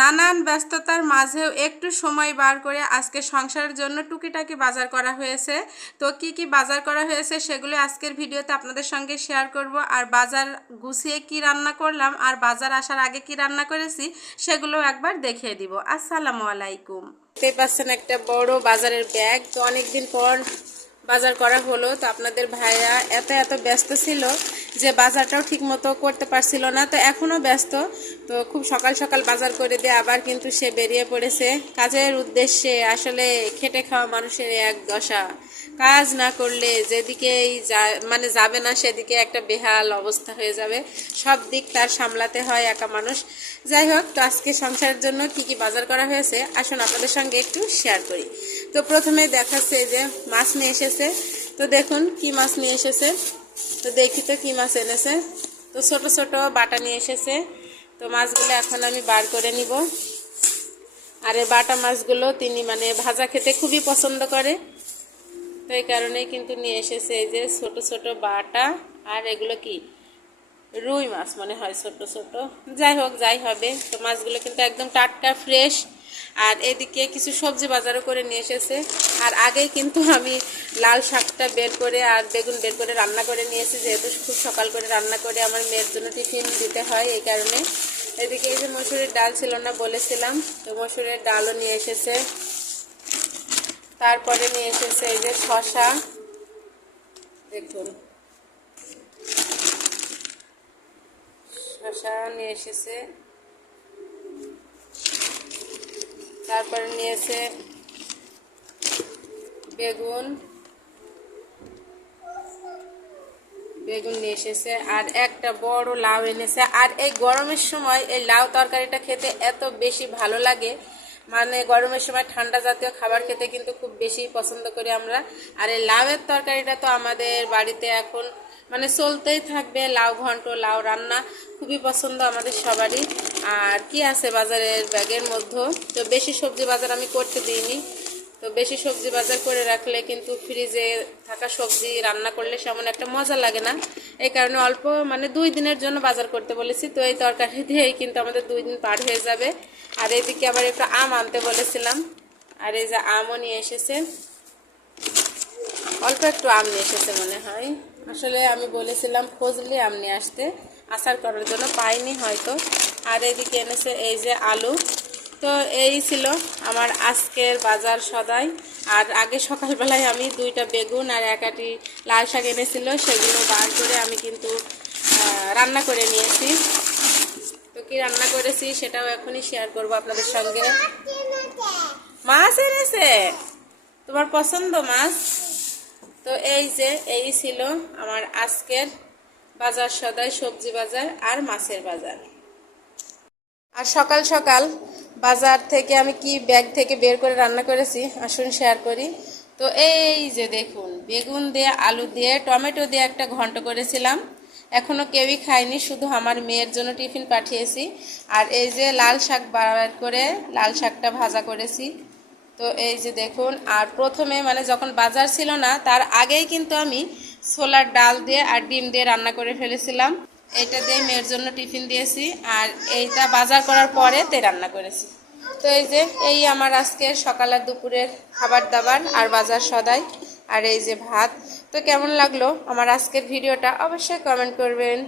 নানান ব্যস্ততার মাঝেও একটু সময় বার করে আজকে সংসারের জন্য টুকিটাকি বাজার করা হয়েছে। তো কি বাজার করা হয়েছে সেগুলো আজকের ভিডিওতে আপনাদের সঙ্গে শেয়ার করব। আর বাজার গুছিয়ে কি রান্না করলাম আর বাজার আসার আগে কি রান্না করেছি সেগুলো একবার দেখিয়ে দিব। আসসালামু আলাইকুম। দেখতে পাচ্ছেন একটা বড় বাজারের ব্যাগ। তো অনেকদিন পর বাজার করা হলো। তো আপনাদের ভাইয়া এত ব্যস্ত ছিল যে বাজারটাও ঠিক মতো করতে পারছিল না। তো এখনও ব্যস্ত। তো খুব সকাল সকাল বাজার করে দিয়ে আবার কিন্তু সে বেরিয়ে পড়েছে কাজের উদ্দেশ্যে। আসলে খেটে খাওয়া মানুষের এক দশা, কাজ না করলে যেদিকেই মানে যাবে না সেদিকে একটা বেহাল অবস্থা হয়ে যাবে। সব দিক তার সামলাতে হয় একা মানুষ। যাই হোক, তো আজকে সংসারের জন্য কি বাজার করা হয়েছে আসুন আপনাদের সঙ্গে একটু শেয়ার করি। তো প্রথমে দেখাচ্ছে যে মাছ নিয়ে এসেছে। তো দেখুন কি মাছ নিয়ে এসেছে। তো দেখি তো কি মাছ এনেছে। তো ছোট ছোট বাটা নিয়ে এসেছে। তো মাছগুলো এখন আমি বার করে নিব। আর এই বাটা মাছগুলো তিনি মানে ভাজা খেতে খুবই পছন্দ করে। তো এই কারণেই কিন্তু নিয়ে এসেছে এই যে ছোট ছোট বাটা। আর এগুলো কি রুই মাছ মনে হয়, ছোট ছোট। যাই হোক, যাই হবে। তো মাছগুলো কিন্তু একদম টাটকা ফ্রেশ। আর এদিকে কিছু সবজি বাজারও করে নিয়ে এসেছে। আর আগেই কিন্তু আমি লাল শাকটা বের করে আর বেগুন বের করে রান্না করে নিয়েছি, যেহেতু খুব সকাল করে রান্না করে আমার মেয়ের জন্য টিফিন দিতে হয় এই কারণে। এদিকে এই যে মসুরের ডাল ছিল না বলেছিলাম, তো মসুরের ডালও নিয়ে এসেছে। তারপরে নিয়ে এসেছে এই যে শসা, দেখুন শসা নিয়ে এসেছে। তারপরে নিয়েছে বেগুন নিয়ে এসেছে। আর একটা বড় লাউ এনেছে। আর এই গরমের সময় এই লাউ তরকারিটা খেতে এত বেশি ভালো লাগে, মানে গরমের সময় ঠান্ডা জাতীয় খাবার খেতে কিন্তু খুব বেশি পছন্দ করি আমরা। আর এই লাউয়ের তরকারিটা তো আমাদের বাড়িতে এখন মানে চলতেই থাকবে। লাউ ঘন্ট, লাউ রান্না খুবই পছন্দ আমাদের সবারই। আর কি আছে বাজারের ব্যাগের মধ্যে, তো বেশি সবজি বাজার আমি করতে দিইনি। তো বেশি সবজি বাজার করে রাখলে কিন্তু ফ্রিজে থাকা সবজি রান্না করলে সেমন একটা মজা লাগে না। এই কারণে অল্প মানে 2 দিনের জন্য বাজার করতে বলেছি। তো এই তরকারি দিয়েই কিন্তু আমাদের 2 দিন পার হয়ে যাবে। আর এইদিকে আবার একটু আম আনতে বলেছিলাম। আর এই যে আমও নিয়ে এসেছে, অল্প একটু আম নিয়ে এসেছে মনে হয়। আসলে আমি বলেছিলাম ফজলি আম নিয়ে আসতে, আচার করার জন্য পাইনি হয়তো। আর এইদিকে এনেছে এই যে আলু। তো এই ছিল আমার আজকের বাজার সদাই। আর আগে সকালবেলায় আমি 2টা বেগুন আর 1 আটি লাল শাক এনেছিল, সেগুলো বার করে আমি কিন্তু রান্না করে নিয়েছি। তো কি রান্না করেছি সেটাও এখনই শেয়ার করব আপনাদের সঙ্গে। মাছ এনেছে, তোমার পছন্দ মাছ। তো এই যে এই ছিল আমার আজকের বাজার সদাই, সবজি বাজার আর মাছের বাজার। আর সকাল সকাল বাজার থেকে আমি কি ব্যাগ থেকে বের করে রান্না করেছি আসুন শেয়ার করি। তো এই যে দেখুন, বেগুন দিয়ে আলু দিয়ে টমেটো দিয়ে একটা ঘন্ট করেছিলাম, এখনও কেউই খায়নি, শুধু আমার মেয়ের জন্য টিফিন পাঠিয়েছি। আর এই যে লাল শাক বার করে লাল শাকটা ভাজা করেছি। তো এই যে দেখুন, আর প্রথমে মানে যখন বাজার ছিল না তার আগেই কিন্তু আমি ছোলার ডাল দিয়ে আর ডিম দিয়ে রান্না করে ফেলেছিলাম। এইটা দিয়ে মেয়ের জন্য টিফিন দিয়েছি। আর এইটা বাজার করার পরে রান্না করেছি। তো এই যে এই আমার আজকের সকাল আর দুপুরের খাবার দাবার আর বাজার সদাই। আর এই যে ভাত। তো কেমন লাগলো আমার আজকের ভিডিওটা অবশ্যই কমেন্ট করবেন।